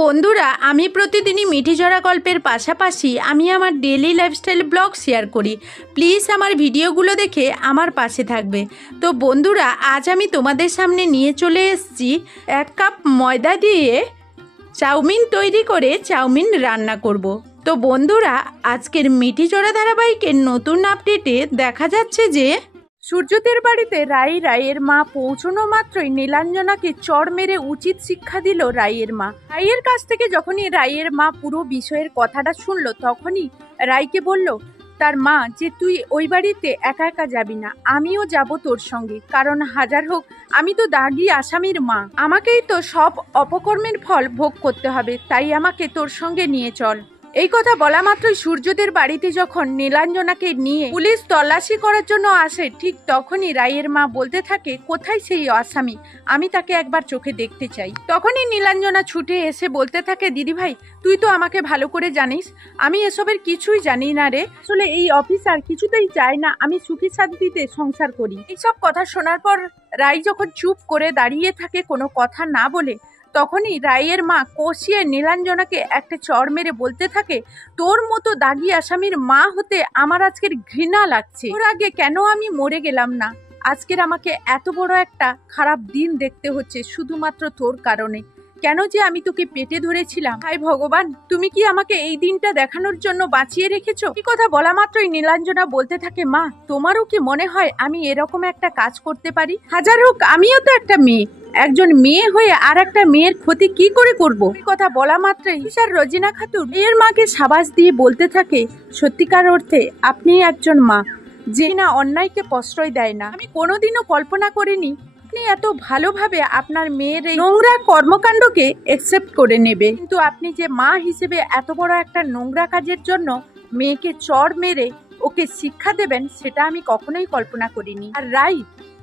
বন্ধুরা, আমি প্রতিদিনই মিঠিঝরা গল্পের পাশাপাশি আমি আমার ডেইলি লাইফস্টাইল ব্লগ শেয়ার করি। প্লিজ আমার ভিডিওগুলো দেখে আমার পাশে থাকবে। তো বন্ধুরা, আজ আমি তোমাদের সামনে নিয়ে চলে এসেছি 1 কাপ ময়দা দিয়ে চাউমিন তৈরি করে চাউমিন রান্না করব। তো বন্ধুরা, আজকের মিঠিঝরা ধারাবাহিকের নতুন আপডেটে দেখা যাচ্ছে যে সূর্যদের বাড়িতে রায়ের মা পৌঁছানো মাত্রই নীলাঞ্জনাকে চড় মেরে উচিত শিক্ষা দিল রায়ের মা। রায়ের কাছ থেকে যখনই রায়ের মা পুরো বিষয়ের কথাটা শুনলো, তখনই রায়কে বলল তার মা যে তুই ওই বাড়িতে একা একা যাবি না, আমিও যাব তোর সঙ্গে। কারণ হাজার হোক আমি তো দাগি আসামির মা, আমাকেই তো সব অপকর্মের ফল ভোগ করতে হবে, তাই আমাকে তোর সঙ্গে নিয়ে চল। এই কথা বলা মাত্রই সূর্যদের বাড়িতে যখন নীলাঞ্জনাকে নিয়ে পুলিশ তল্লাশি করার জন্য আসে, ঠিক তখনই রায়ের মা বলতে থাকে কোথায় সেই আসামি, আমি তাকে একবার চোখে দেখতে চাই। তখনই নীলাঞ্জনা ছুটে এসে বলতে থাকে দিদি ভাই, তুই তো আমাকে ভালো করে জানিস, আমি এসবের কিছুই জানি না রে। আসলে এই অফিসার কিছুতেই চায় না আমি সুখী শান্তিতে সংসার করি। এইসব কথা শোনার পর রায় যখন চুপ করে দাঁড়িয়ে থাকে কোনো কথা না বলে, তখনই রায়ের মা কষিয়ে নীলাঞ্জনাকে একটা চড় মেরে বলতে থাকে তোর মতো দাগি আসামির মা হতে আমার আজকের ঘৃণা লাগছে। ওর আগে কেন আমি মরে গেলাম না? আজকের আমাকে এত বড় একটা খারাপ দিন দেখতে হচ্ছে শুধুমাত্র তোর কারণে। কেন যে আমি তোকে পেটে ধরেছিলাম, হায় ভগবান, তুমি কি আমাকে এই দিনটা দেখানোর জন্য বাঁচিয়ে রেখেছো? এই কথা বলা মাত্রই নীলাঞ্জনা বলতে থাকে মা, তোমারও কি মনে হয় আমি এরকম একটা কাজ করতে পারি? হাজার হোক আমিও তো একটা মেয়ে, একজন মেয়ে হয়ে আর একটা মেয়ের ক্ষতি কি করে করব? এই কথা বলা মাত্রই স্যার রোজিনা খাতুন এর মাকে সাবাস দিয়ে বলতে থাকে সত্যিকার অর্থে আপনি একজন মা যে না অন্যায়কে প্রশ্রয় দেয় না। আমি কোনোদিনও কল্পনা করিনি আপনি এত ভালোভাবে আপনার মেয়ের এই নোংরা কর্মকাণ্ডকে একসেপ্ট করে নেবে, কিন্তু আপনি যে মা হিসেবে এত বড় একটা নোংরা কাজের জন্য মেয়েকে চড় মেরে ওকে শিক্ষা দেবেন, সেটা আমি কখনোই কল্পনা করিনি। আর রাই,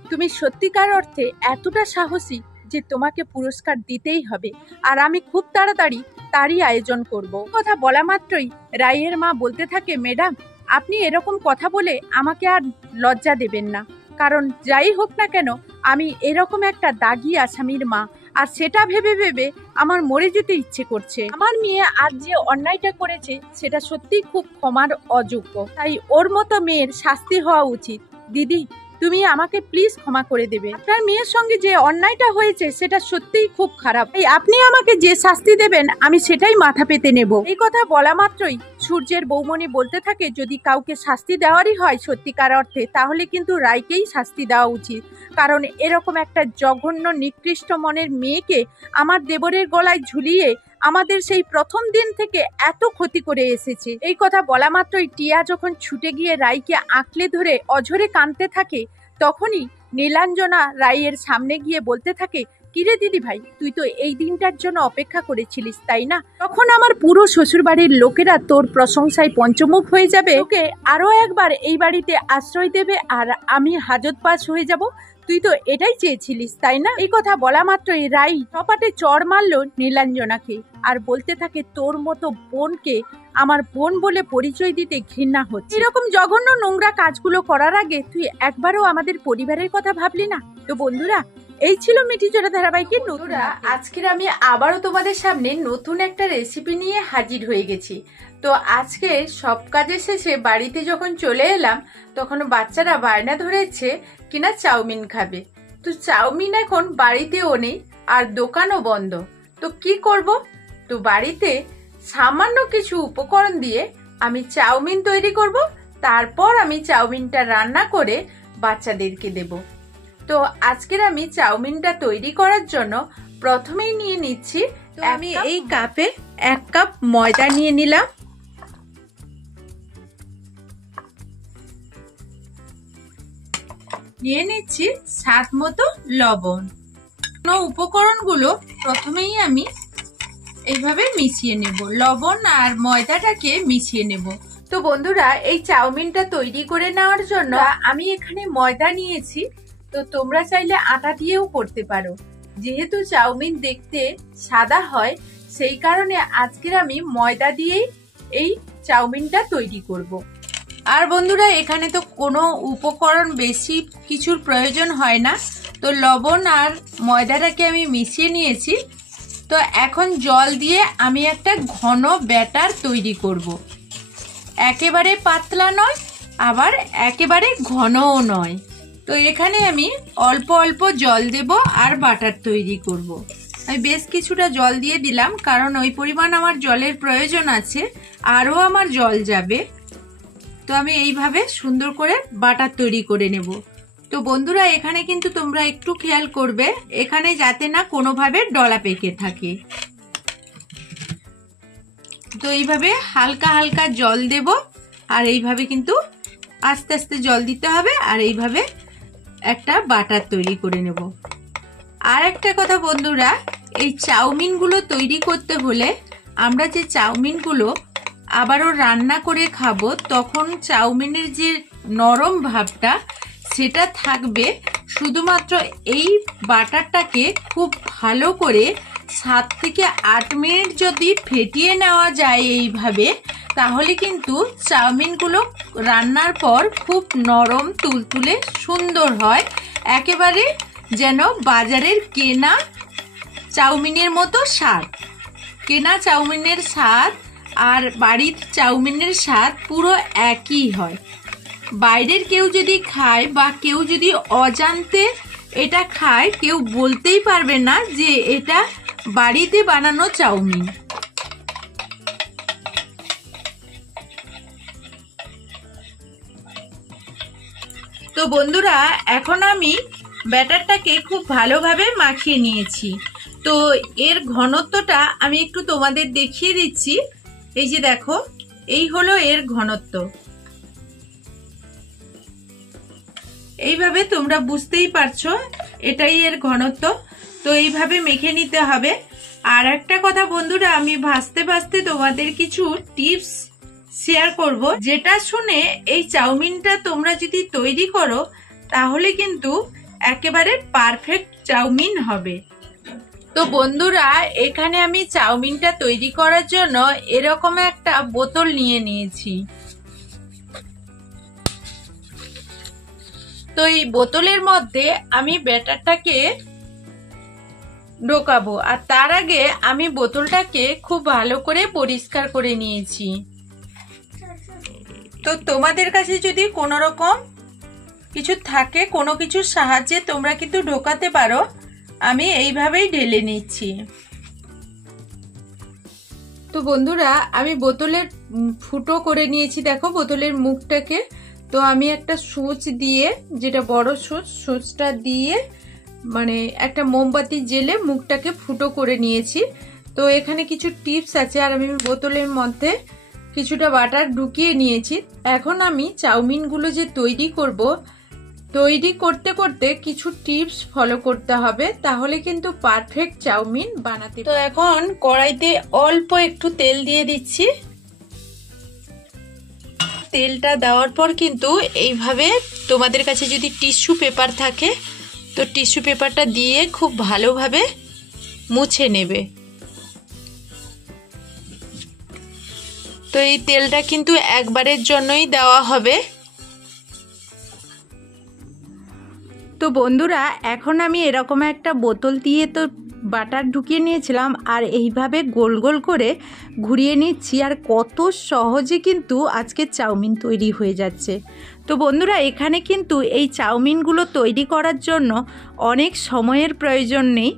তুমি সত্যিকার অর্থে এতটা সাহসী যে তোমাকে পুরস্কার দিতেই হবে, আর আমি খুব তাড়াতাড়ি তারই আয়োজন করব। কথা বলা মাত্রই রায়ের মা বলতে থাকে ম্যাডাম, আপনি এরকম কথা বলে আমাকে আর লজ্জা দেবেন না, কারণ যাই হোক না কেন আমি এরকম একটা দাগি আসামির মা, আর সেটা ভেবে ভেবে আমার মরে যেতে ইচ্ছে করছে। আমার মেয়ে আজ যে অন্যায়টা করেছে সেটা সত্যিই খুব ক্ষমার অযোগ্য, তাই ওর মতো মেয়ের শাস্তি হওয়া উচিত। দিদি, তুমি আমাকে প্লিজ ক্ষমা করে দেবে। আপনার মেয়ের সঙ্গে যে অন্যায়টা হয়েছে সেটা সত্যিই খুব খারাপ, এই আপনি আমাকে যে শাস্তি দেবেন আমি সেটাই মাথা পেতে নেব। এই কথা বলা মাত্রই সূর্যের বৌমনি বলতে থাকে যদি কাউকে শাস্তি দেওয়ারই হয় সত্যিকার অর্থে, তাহলে কিন্তু রায়কেই শাস্তি দেওয়া উচিত, কারণ এরকম একটা জঘন্য নিকৃষ্ট মনের মেয়েকে আমার দেবরের গলায় ঝুলিয়ে আমাদের সেই প্রথম দিন থেকে এত ক্ষতি করে এসেছে। এই কথা বলা মাত্রই টিয়া যখন ছুটে গিয়ে রায়কে আঁকলে ধরে অঝরে কাঁদতে থাকে, তখনই নীলাঞ্জনা রায়ের সামনে গিয়ে বলতে থাকে কিরে দিদি ভাই, তুই তো এই দিনটার জন্য অপেক্ষা করেছিলিস তাই না? তখন আমার পুরো শ্বশুর বাড়ির লোকেরা তোর প্রশংসায় পঞ্চমুখ হয়ে যাবে, ওকে আরো একবার এই বাড়িতে আশ্রয় দেবে আর আমি হাজত পাস হয়ে যাব। তুই তো এটাই চেয়েছিলিস তাই না? এই কথা বলা মাত্রই রাই সপাটে চড় মারলো নীলাঞ্জনাকে আর বলতে থাকে তোর মতো বোনকে আমার বোন বলে পরিচয় দিতে ঘৃণা হচ্ছে। এরকম জঘন্য নোংরা কাজগুলো করার আগে তুই একবারও আমাদের পরিবারের কথা ভাবলি না? তো বন্ধুরা, এই ছিল মিঠিঝরা ধারাবাহিকের নতুনরা। আজকের আমি আবারও তোমাদের সামনে নতুন একটা রেসিপি নিয়ে হাজির হয়ে গেছি। তো আজকে সব কাজের শেষে বাড়িতে যখন চলে এলাম, তখন বাচ্চারা বায়না ধরেছে কিনা চাউমিন খাবে। তো চাউমিন এখন বাড়িতেও নেই আর দোকানও বন্ধ, তো কি করব? তো বাড়িতে সামান্য কিছু উপকরণ দিয়ে আমি চাউমিন তৈরি করব, তারপর আমি চাউমিনটা রান্না করে বাচ্চাদেরকে দেব। তো আজকের আমি চাউমিনটা তৈরি করার জন্য প্রথমেই নিয়ে নিচ্ছি, তো আমি এই কাপে 1 কাপ ময়দা নিয়ে নিলাম, নিয়ে নিচ্ছি স্বাদ মতো লবণ। উপকরণগুলো প্রথমেই আমি এইভাবে মিশিয়ে নেব, লবণ আর ময়দাটাকে মিশিয়ে নেব। তো বন্ধুরা, এই চাউমিনটা তৈরি করে নেওয়ার জন্য আমি এখানে ময়দা নিয়েছি, তো তোমরা চাইলে আটা দিয়েও করতে পারো। যেহেতু চাউমিন দেখতে সাদা হয় সেই কারণে আজকের আমি ময়দা দিয়েই এই চাউমিনটা তৈরি করব। আর বন্ধুরা, এখানে তো কোনো উপকরণ বেশি কিছুর প্রয়োজন হয় না, তো লবণ আর ময়দাটাকে আমি মিশিয়ে নিয়েছি। তো এখন জল দিয়ে আমি একটা ঘন ব্যাটার তৈরি করব। একেবারে পাতলা নয়, আবার একেবারে ঘনও নয়। তো এখানে আমি অল্প অল্প জল দেব আর বাটার তৈরি করব। আমি বেশ কিছুটা জল দিয়ে দিলাম, কারণ ওই পরিমাণ আমার জলের প্রয়োজন আছে, আরও আমার জল যাবে। তো আমি এইভাবে সুন্দর করে বাটার তৈরি করে নেব। তো বন্ধুরা, এখানে কিন্তু তোমরা একটু খেয়াল করবে, এখানে যাতে না কোনোভাবে ডলা পেকে থাকে। তো এইভাবে হালকা হালকা জল দেব, আর এইভাবে কিন্তু আস্তে আস্তে জল দিতে হবে, আর এইভাবে একটা বাটার তৈরি করে নেব। আর একটা কথা বন্ধুরা, এই চাউমিনগুলো তৈরি করতে হলে আমরা যে চাউমিনগুলো আবারও রান্না করে খাবো, তখন চাউমিনের যে নরম ভাবটা সেটা থাকবে। শুধুমাত্র এই বাটারটাকে খুব ভালো করে 7 থেকে 8 মিনিট যদি ফেটিয়ে নেওয়া যায় এইভাবে, তাহলে কিন্তু চাউমিনগুলো রান্নার পর খুব নরম তুলতুলে সুন্দর হয়, একেবারে যেন বাজারের কেনা চাউমিনের মতো স্বাদ। কেনা চাউমিনের স্বাদ আর বাড়ির চাউমিনের স্বাদ পুরো একই হয়। বাইরের কেউ যদি খায় বা কেউ যদি অজান্তে এটা খায়, কেউ বলতেই পারবে না যে এটা বাড়িতে বানানো চাউমিন। তো বন্ধুরা, এখন আমি ব্যাটারটাকে খুব ভালোভাবে মাখিয়ে নিয়েছি। তো এর ঘনত্বটা আমি একটু তোমাদের দেখিয়ে দিচ্ছি। এই যে দেখো, এই হলো এর ঘনত্ব। এইভাবে তোমরা বুঝতেই পারছো, এটাই এর ঘনত্ব। তো এইভাবে মেখে নিতে হবে। আর একটা কথা বন্ধুরা, আমি ভাজতে ভাজতে তোমাদের কিছু টিপস শেয়ার করব, যেটা শুনে এই চাউমিনটা তোমরা যদি তৈরি করো, তাহলে কিন্তু একেবারে পারফেক্ট চাউমিন হবে। তো বন্ধুরা, এখানে আমি চাউমিনটা তৈরি করার জন্য এরকম একটা বোতল নিয়ে নিয়েছি। তো এই বোতলের মধ্যে আমি ব্যাটারটাকে ঢোকাবো, আর তার আগে আমি বোতলটাকে খুব ভালো করে পরিষ্কার করে নিয়েছি। তো তোমাদের কাছে যদি কোনো রকম কিছু থাকে, কোনো কিছুর সাহায্যে তোমরা কিন্তু ঢোকাতে পারো। আমি এইভাবেই ঢেলে নিচ্ছি। তো বন্ধুরা, আমি বোতলের ফুটো করে নিয়েছি, দেখো বোতলের মুখটাকে। তো আমি একটা সুচ দিয়ে, যেটা বড় সুচটা দিয়ে মানে একটা মোমবাতি জেলে মুখটাকে ফুটো করে নিয়েছি। তো এখানে কিছু টিপস আছে, আর আমি বোতলের মধ্যে কিছুটা বাটার ঢুকিয়ে নিয়েছি। এখন আমি চাউমিনগুলো যে তৈরি করব, তৈরি করতে করতে কিছু টিপস ফলো করতে হবে, তাহলে কিন্তু পারফেক্ট চাউমিন বানাতে। তো এখন কড়াইতে অল্প একটু তেল দিয়ে দিচ্ছি। তেলটা দেওয়ার পর কিন্তু এইভাবে তোমাদের কাছে যদি টিস্যু পেপার থাকে, তো টিস্যু পেপারটা দিয়ে খুব ভালোভাবে মুছে নেবে। তো এই তেলটা কিন্তু একবারের জন্যই দেওয়া হবে। তো বন্ধুরা, এখন আমি এরকম একটা বোতল দিয়ে তো বাটার ঢুকিয়ে নিয়েছিলাম, আর এইভাবে গোল গোল করে ঘুরিয়ে নিচ্ছি, আর কত সহজে কিন্তু আজকে চাউমিন তৈরি হয়ে যাচ্ছে। তো বন্ধুরা, এখানে কিন্তু এই চাউমিনগুলো তৈরি করার জন্য অনেক সময়ের প্রয়োজন নেই।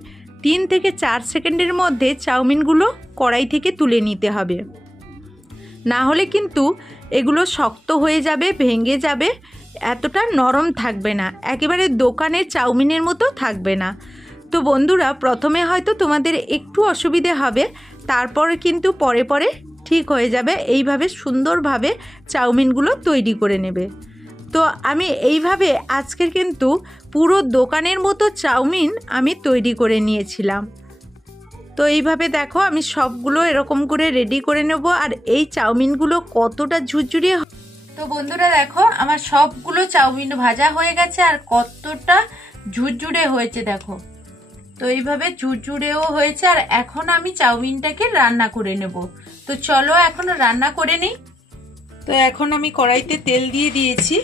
3 থেকে 4 সেকেন্ডের মধ্যে চাউমিনগুলো কড়াই থেকে তুলে নিতে হবে, না হলে কিন্তু এগুলো শক্ত হয়ে যাবে, ভেঙে যাবে, এতটা নরম থাকবে না, একেবারে দোকানের চাউমিনের মতো থাকবে না। তো বন্ধুরা, প্রথমে হয়তো তোমাদের একটু অসুবিধে হবে, তারপরে কিন্তু পরে পরে ঠিক হয়ে যাবে। এইভাবে সুন্দরভাবে চাউমিনগুলো তৈরি করে নেবে। তো আমি এইভাবে আজকের কিন্তু পুরো দোকানের মতো চাউমিন আমি তৈরি করে নিয়েছিলাম। তো এইভাবে দেখো, আমি সবগুলো এরকম করে রেডি করে নেব। আর এই চাউমিনগুলো কতটা ঝুরঝুরে। তো বন্ধুরা দেখো, আমার সবগুলো চাউমিন ভাজা হয়ে গেছে, আর কতটা ঝুরঝুরে হয়েছে দেখো। তো এইভাবে ঝুরঝুরেও হয়েছে। আর এখন আমি চাউমিনটাকে রান্না করে নেব। তো চলো এখন রান্না করে নিই। তো এখন আমি কড়াইতে তেল দিয়ে দিয়েছি।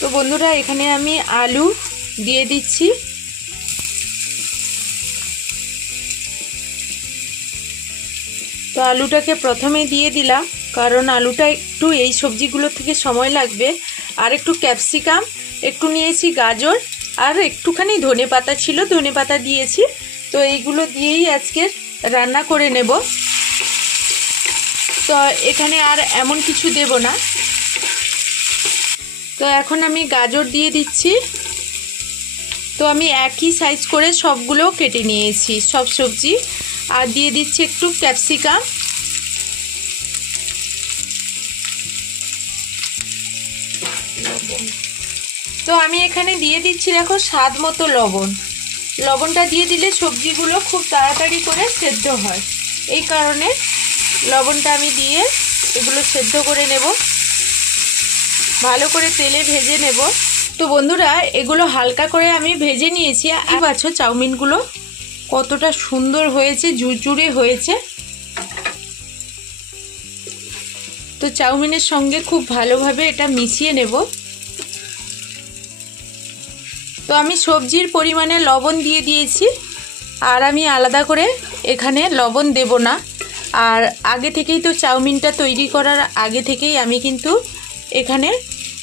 তো বন্ধুরা, এখানে আমি আলু দিয়ে দিচ্ছি। তো আলুটাকে প্রথমে দিয়ে দিলাম, কারণ আলুটা একটু এই সবজিগুলো থেকে সময় লাগবে। আর একটু ক্যাপসিকাম, একটু নিয়েছি গাজর, আর একটুখানি ধনেপাতা ছিল, ধনেপাতা দিয়েছি। তো এইগুলো দিয়েই আজকে রান্না করে নেব। তো এখানে আর এমন কিছু দেব না। তো এখন আমি গাজর দিয়ে দিচ্ছি। তো আমি একই সাইজ করে সবগুলো কেটে নিয়েছি, সব সবজি। আর দিয়ে দিচ্ছি একটু ক্যাপসিকাম। তো আমি এখানে দিয়ে দিচ্ছি দেখো স্বাদ মতো লবণ। লবণটা দিয়ে দিলে সবজিগুলো খুব তাড়াতাড়ি করে সেদ্ধ হয়, এই কারণে লবণটা আমি দিয়ে এগুলো সেদ্ধ করে নেব, ভালো করে তেলে ভেজে নেব। তো বন্ধুরা এগুলো হালকা করে আমি ভেজে নিয়েছি। আর বাছো চাউমিনগুলো কতটা সুন্দর হয়েছে, ঝুরঝুরে হয়েছে। তো চাউমিনের সঙ্গে খুব ভালোভাবে এটা মিশিয়ে নেব। তো আমি সবজির পরিমাণে লবণ দিয়ে দিয়েছি, আর আমি আলাদা করে এখানে লবণ দেব না। আর আগে থেকেই তো চাউমিনটা তৈরি করার আগে থেকেই আমি কিন্তু এখানে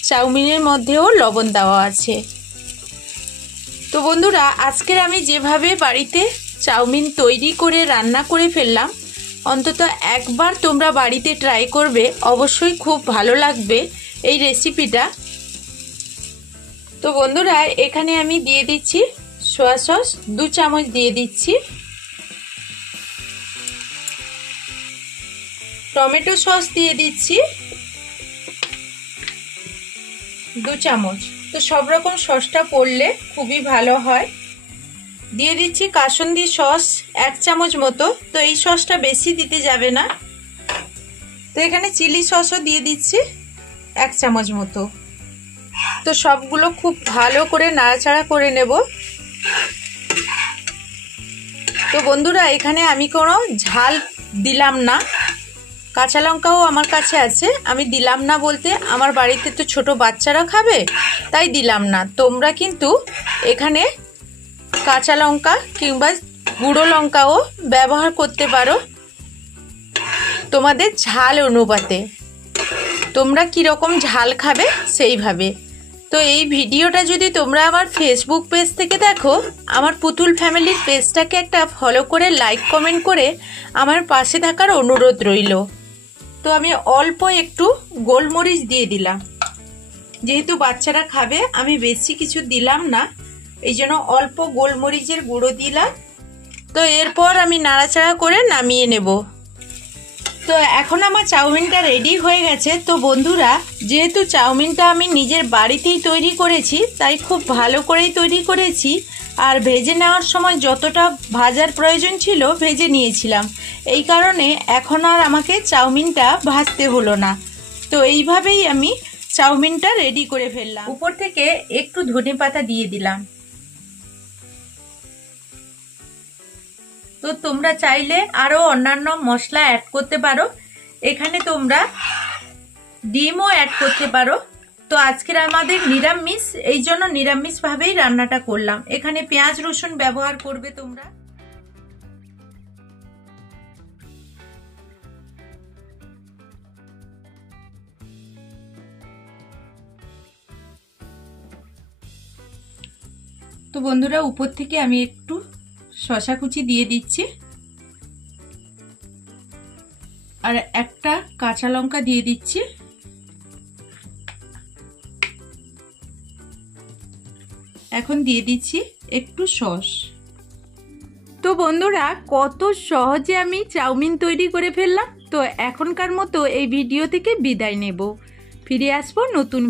চাউমিনের মধ্যেও লবণ দেওয়া আছে। তো বন্ধুরা আজকের আমি যেভাবে বাড়িতে চাউমিন তৈরি করে রান্না করে ফেললাম, অন্তত একবার তোমরা বাড়িতে ট্রাই করবে, অবশ্যই খুব ভালো লাগবে এই রেসিপিটা। তো বন্ধুরা এখানে আমি দিয়ে দিচ্ছি সয়া সস, 2 চামচ দিয়ে দিচ্ছি। টমেটো সস দিয়ে দিচ্ছি 2 চামচ। তো সব রকম সসটা পড়লে খুবই ভালো হয়। দিয়ে দিচ্ছি কাসুন্দি সস 1 চামচ মতো। তো এই সসটা বেশি দিতে যাবে না। তো এখানে চিলি সসও দিয়ে দিচ্ছি 1 চামচ মতো। তো সবগুলো খুব ভালো করে নাড়াচাড়া করে নেব। তো বন্ধুরা এখানে আমি কোনো ঝাল দিলাম না, কাঁচা লঙ্কাও আমার কাছে আছে, আমি দিলাম না বলতে আমার বাড়িতে তো ছোট বাচ্চারা খাবে, তাই দিলাম না। তোমরা কিন্তু এখানে কাঁচা লঙ্কা কিংবা গুঁড়ো লঙ্কাও ব্যবহার করতে পারো তোমাদের ঝাল অনুপাতে, তোমরা কীরকম ঝাল খাবে সেইভাবে। তো এই ভিডিওটা যদি তোমরা আমার ফেসবুক পেজ থেকে দেখো, আমার পুতুল ফ্যামিলির পেজটাকে একটা ফলো করে লাইক কমেন্ট করে আমার পাশে থাকার অনুরোধ রইল। তো আমি অল্প একটু গোলমরিচ দিয়ে দিলাম, যেহেতু বাচ্চারা খাবে আমি বেশি কিছু দিলাম না, এই জন্য অল্প গোলমরিচের গুঁড়ো দিলাম। তো এরপর আমি নাড়াচাড়া করে নামিয়ে নেব। তো এখন আমার চাউমিনটা রেডি হয়ে গেছে। তো বন্ধুরা যেহেতু চাউমিনটা আমি নিজের বাড়িতেই তৈরি করেছি, তাই খুব ভালো করেই তৈরি করেছি। আর ভেজে নেওয়ার সময় যতটা ভাজার প্রয়োজন ছিল ভেজে নিয়েছিলাম, এই কারণে এখন আর আমাকে চাউমিনটা ভাজতে হলো না। তো এইভাবেই আমি চাউমিনটা রেডি করে ফেললাম। উপর থেকে একটু ধনেপাতা দিয়ে দিলাম। তো তোমরা চাইলে আরো অন্যান্য মশলা অ্যাড করতে পারো, এখানে তোমরা ডিমও অ্যাড করতে পারো। তো আজকের আমাদের নিরামিষ, এই জন্য নিরামিষ ভাবেই রান্নাটা করলাম। এখানে পেঁয়াজ রসুন ব্যবহার করবে তোমরা। তো বন্ধুরা উপর থেকে আমি একটু শসা কুচি দিয়ে দিচ্ছি, আর একটা কাঁচা লঙ্কা দিয়ে দিচ্ছি। এখন দিয়ে দিচ্ছি একটু সস। তো বন্ধুরা কত সহজে আমি চাউমিন তৈরি করে ফেললাম। তো এখনকার মতো এই ভিডিও থেকে বিদায় নেব, ফিরে আসবো নতুন